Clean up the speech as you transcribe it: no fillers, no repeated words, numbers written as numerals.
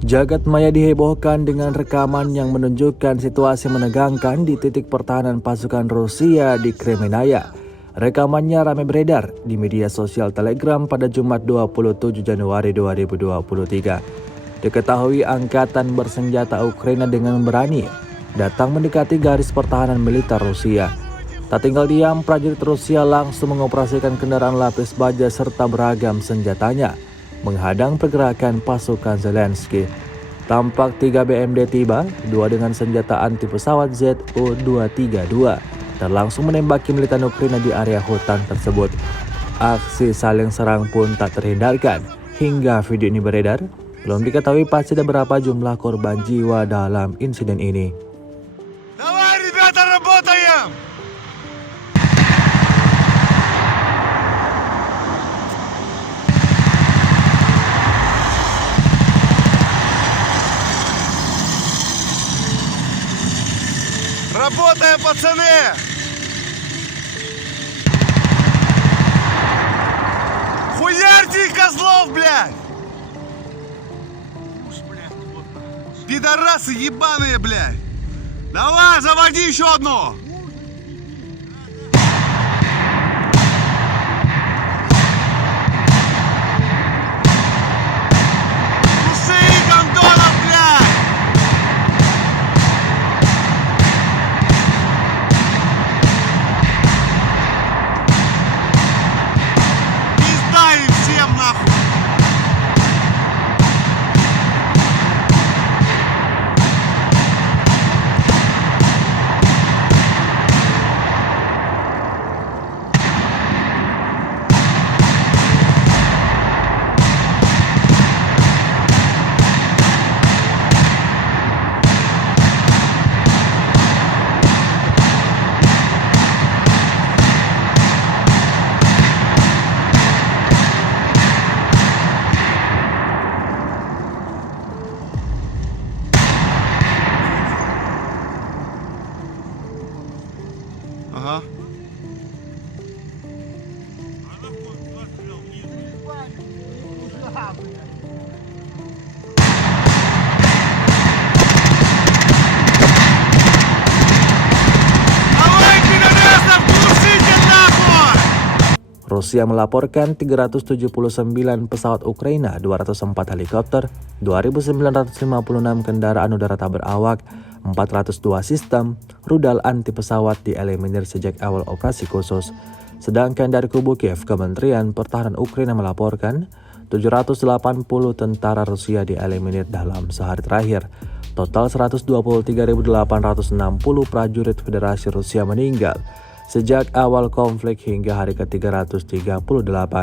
Jagat maya dihebohkan dengan rekaman yang menunjukkan situasi menegangkan di titik pertahanan pasukan Rusia di Kremenaya. Rekamannya ramai beredar di media sosial Telegram pada Jumat 27 Januari 2023. Diketahui angkatan bersenjata Ukraina dengan berani datang mendekati garis pertahanan militer Rusia. Tak tinggal diam, prajurit Rusia langsung mengoperasikan kendaraan lapis baja serta beragam senjatanya menghadang pergerakan pasukan Zelensky. Tampak 3 BMD tiba, 2 dengan senjata anti pesawat Zu-232 dan langsung menembaki militan Ukraina di area hutan tersebut. Aksi saling serang pun tak terhindarkan. Hingga video ini beredar, belum diketahui pasti ada berapa jumlah korban jiwa dalam insiden ini. Давай, ребята, работаем! Работаем, пацаны! Хуярьте их, козлов, блядь! Пидорасы ебаные, блядь! Давай, заводи еще одну! Туши их, Антонов, блядь! Пизда им всем, нахуй! Ага. Давай, пидорасов, глушите нахуй! Rusia melaporkan 379 pesawat Ukraina, 204 helikopter, 2.956 kendaraan udara tak berawak, 402 sistem rudal anti pesawat dieliminir sejak awal operasi khusus. Sedangkan dari kubu Kiev, Kementerian Pertahanan Ukraina melaporkan 780 tentara Rusia dieliminir dalam sehari terakhir. Total 123.860 prajurit Federasi Rusia meninggal sejak awal konflik hingga hari ke-338.